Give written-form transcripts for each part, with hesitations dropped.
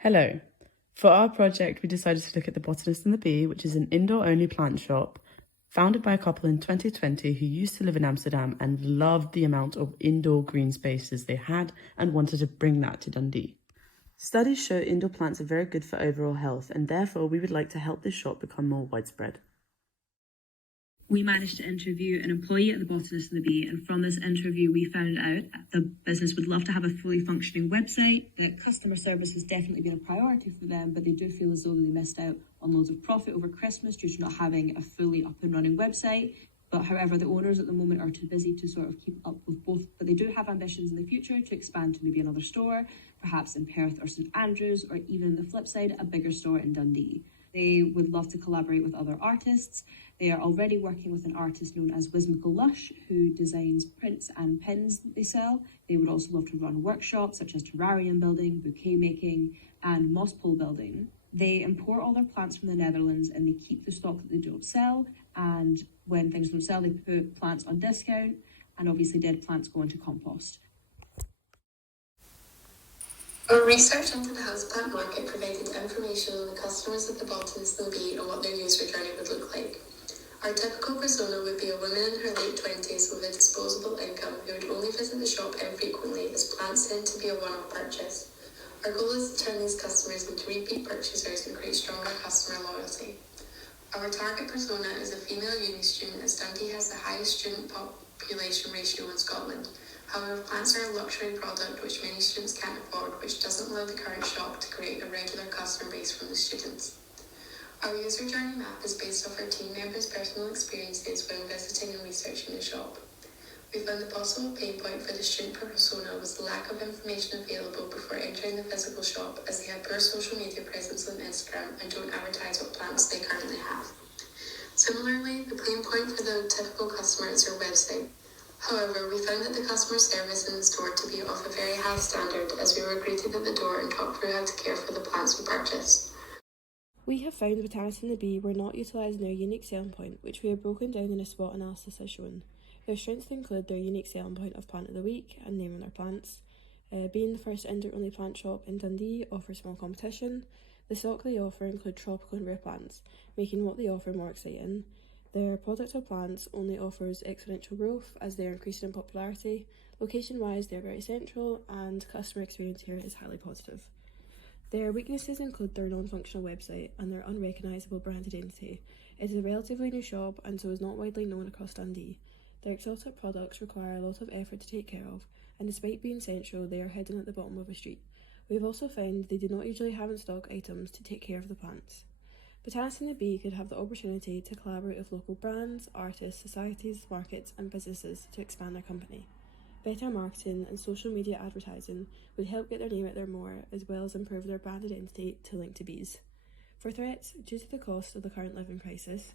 Hello. For our project, we decided to look at the Botanist and the Bee, which is an indoor-only plant shop founded by a couple in 2020 who used to live in Amsterdam and loved the amount of indoor green spaces they had and wanted to bring that to Dundee. Studies show indoor plants are very good for overall health, and therefore we would like to help this shop become more widespread. We managed to interview an employee at the Botanist and the Bee, and from this interview we found out the business would love to have a fully functioning website. Customer service has definitely been a priority for them, but they do feel as though they missed out on loads of profit over Christmas due to not having a fully up and running website. But however, the owners at the moment are too busy to sort of keep up with both, but they do have ambitions in the future to expand to maybe another store, perhaps in Perth or St Andrews, or even the flip side, a bigger store in Dundee. They would love to collaborate with other artists. They are already working with an artist known as Whimsical Lush, who designs prints and pins that they sell. They would also love to run workshops such as terrarium building, bouquet making, and moss pole building. They import all their plants from the Netherlands and they keep the stock that they don't sell. And when things don't sell, they put plants on discount, and obviously dead plants go into compost. Our research into the houseplant market provided information on the customers at the Botanist and the Bee and what their user journey would look like. Our typical persona would be a woman in her late 20s with a disposable income who would only visit the shop infrequently, as plants tend to be a one-off purchase. Our goal is to turn these customers into repeat purchasers and create stronger customer loyalty. Our target persona is a female uni student, as Dundee has the highest student population ratio in Scotland. However, plants are a luxury product which many students can't afford, which doesn't allow the current shop to create a regular customer base from the students. Our user journey map is based off our team members' personal experiences when visiting and researching the shop. We found the possible pain point for the student persona was the lack of information available before entering the physical shop, as they have poor social media presence on Instagram and don't advertise what plants they currently have. Similarly, the pain point for the typical customer is their website. However, we found that the customer service in the store to be of a very high standard, as we were greeted at the door and talked through how to care for the plants we purchased. We have found the Botanist and the Bee were not utilising their unique selling point, which we have broken down in a SWOT analysis as shown. Their strengths include their unique selling point of Plant of the Week and naming their plants. Being the first indoor-only plant shop in Dundee offers small competition. The stock they offer include tropical and rare plants, making what they offer more exciting. Their product of plants only offers exponential growth as they are increasing in popularity. Location-wise, they are very central, and customer experience here is highly positive. Their weaknesses include their non-functional website and their unrecognisable brand identity. It is a relatively new shop and so is not widely known across Dundee. Their exotic products require a lot of effort to take care of, and despite being central, they are hidden at the bottom of a street. We have also found they do not usually have in stock items to take care of the plants. Botanist and the Bee could have the opportunity to collaborate with local brands, artists, societies, markets and businesses to expand their company. Better marketing and social media advertising would help get their name out there more, as well as improve their brand identity to link to bees. For threats, due to the cost of the current living crisis,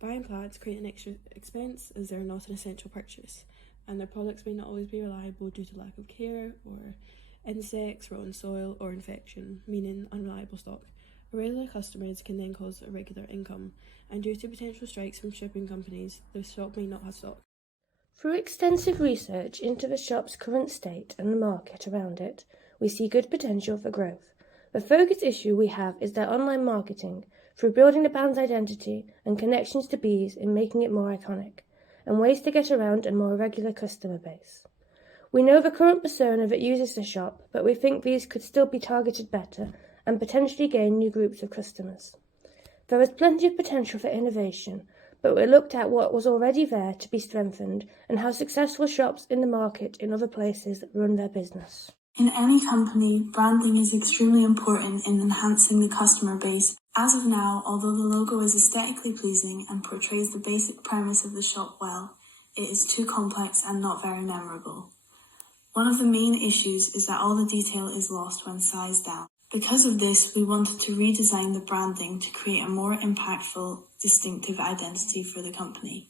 buying plants create an extra expense as they are not an essential purchase, and their products may not always be reliable due to lack of care, or insects, rotten soil, or infection, meaning unreliable stock. Irregular customers can then cause irregular income, and due to potential strikes from shipping companies, the shop may not have stock. Through extensive research into the shop's current state and the market around it, we see good potential for growth. The focus issue we have is their online marketing, through building the brand's identity and connections to bees in making it more iconic, and ways to get around a more regular customer base. We know the current persona that uses the shop, but we think these could still be targeted better and potentially gain new groups of customers. There is plenty of potential for innovation, but we looked at what was already there to be strengthened and how successful shops in the market in other places run their business. In any company, branding is extremely important in enhancing the customer base. As of now, although the logo is aesthetically pleasing and portrays the basic premise of the shop well, it is too complex and not very memorable. One of the main issues is that all the detail is lost when sized down. Because of this, we wanted to redesign the branding to create a more impactful, distinctive identity for the company.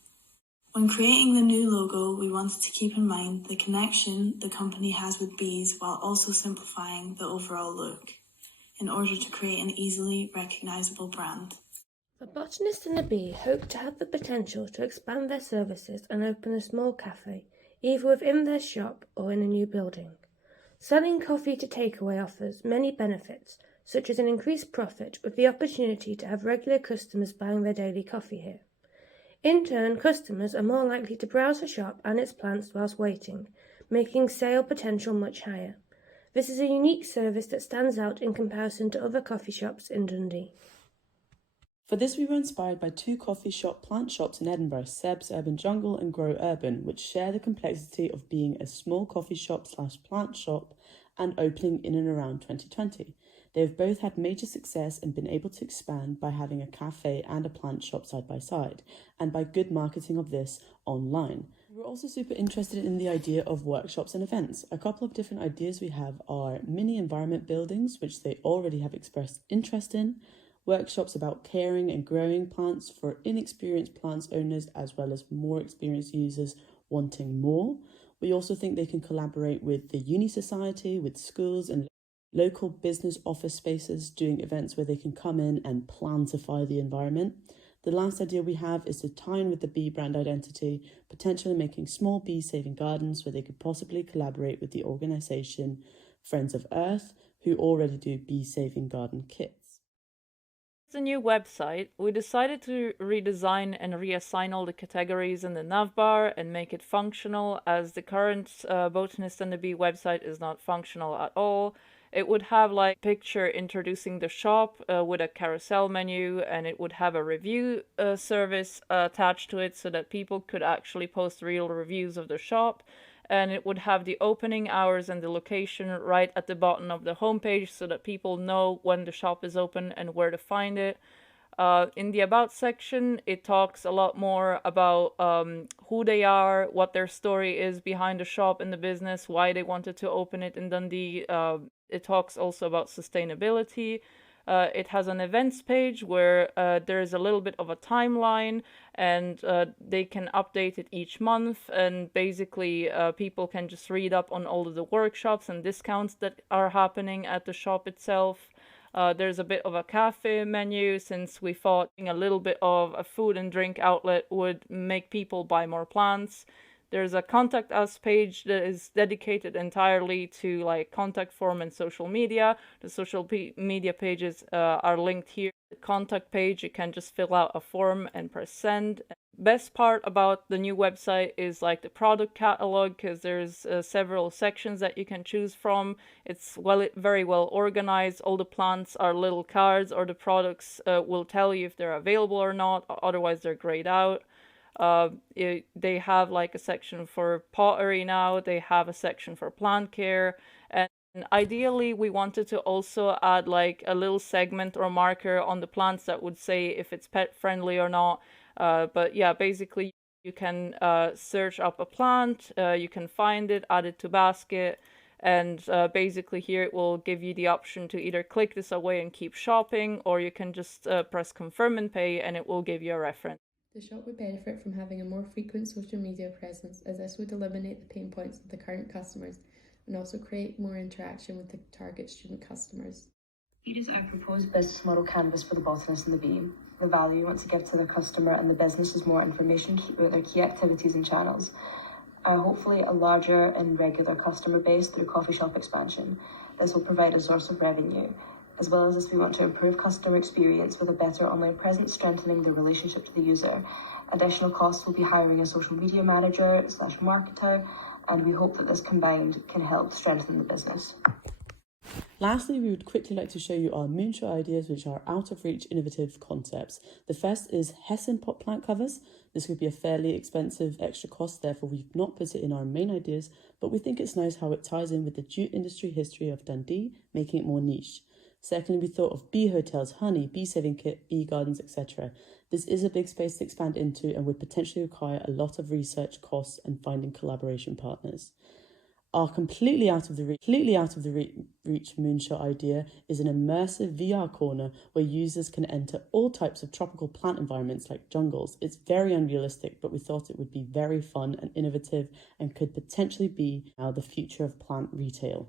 When creating the new logo, we wanted to keep in mind the connection the company has with bees while also simplifying the overall look, in order to create an easily recognisable brand. The Botanist and the Bee hope to have the potential to expand their services and open a small cafe, either within their shop or in a new building. Selling coffee to takeaway offers many benefits, such as an increased profit with the opportunity to have regular customers buying their daily coffee here. In turn, customers are more likely to browse the shop and its plants whilst waiting, making sale potential much higher. This is a unique service that stands out in comparison to other coffee shops in Dundee. For this, we were inspired by two coffee shop plant shops in Edinburgh, Seb's Urban Jungle and Grow Urban, which share the complexity of being a small coffee shop / plant shop and opening in and around 2020. They have both had major success and been able to expand by having a cafe and a plant shop side by side, and by good marketing of this online. We're also super interested in the idea of workshops and events. A couple of different ideas we have are mini environment buildings, which they already have expressed interest in, workshops about caring and growing plants for inexperienced plants owners as well as more experienced users wanting more. We also think they can collaborate with the Uni Society, with schools and local business office spaces, doing events where they can come in and plantify the environment. The last idea we have is to tie in with the bee brand identity, potentially making small bee-saving gardens where they could possibly collaborate with the organisation Friends of Earth, who already do bee-saving garden kits. The new website, we decided to redesign and reassign all the categories in the navbar and make it functional, as the current Botanist and the Bee website is not functional at all. It would have like a picture introducing the shop with a carousel menu, and it would have a review service attached to it so that people could actually post real reviews of the shop. And it would have the opening hours and the location right at the bottom of the homepage so that people know when the shop is open and where to find it. In the About section, it talks a lot more about who they are, what their story is behind the shop and the business, why they wanted to open it in Dundee. It talks also about sustainability. It has an events page where there is a little bit of a timeline, and they can update it each month, and basically people can just read up on all of the workshops and discounts that are happening at the shop itself. There's a bit of a cafe menu, since we thought a little bit of a food and drink outlet would make people buy more plants. There's a contact us page that is dedicated entirely to like contact form and social media. The social media pages are linked here. The contact page, you can just fill out a form and press send. Best part about the new website is like the product catalog, because there's several sections that you can choose from. It's very well organized. All the plants are little cards, or the products will tell you if they're available or not, otherwise they're grayed out. They have like a section for pottery now, they have a section for plant care, and ideally we wanted to also add like a little segment or marker on the plants that would say if it's pet friendly or not. But yeah, basically you can search up a plant, you can find it, add it to basket, and basically here it will give you the option to either click this away and keep shopping, or you can just press confirm and pay and it will give you a reference. The shop would benefit from having a more frequent social media presence, as this would eliminate the pain points of the current customers and also create more interaction with the target student customers. Here is our proposed business model canvas for the Botanist and the Bee. The value we want to give to the customer and the business is more information about their key activities and channels. Hopefully a larger and regular customer base through coffee shop expansion. This will provide a source of revenue. As well as this, we want to improve customer experience with a better online presence, strengthening the relationship to the user. Additional costs will be hiring a social media manager / marketer, and we hope that this combined can help strengthen the business. Lastly, we would quickly like to show you our moonshot ideas, which are out-of-reach innovative concepts. The first is Hessian pot plant covers. This would be a fairly expensive extra cost, therefore we've not put it in our main ideas, but we think it's nice how it ties in with the jute industry history of Dundee, making it more niche. Secondly, we thought of bee hotels, honey, bee-saving kit, bee gardens, etc. This is a big space to expand into and would potentially require a lot of research, costs, and finding collaboration partners. Our completely out of the reach moonshot idea is an immersive VR corner where users can enter all types of tropical plant environments like jungles. It's very unrealistic, but we thought it would be very fun and innovative and could potentially be the future of plant retail.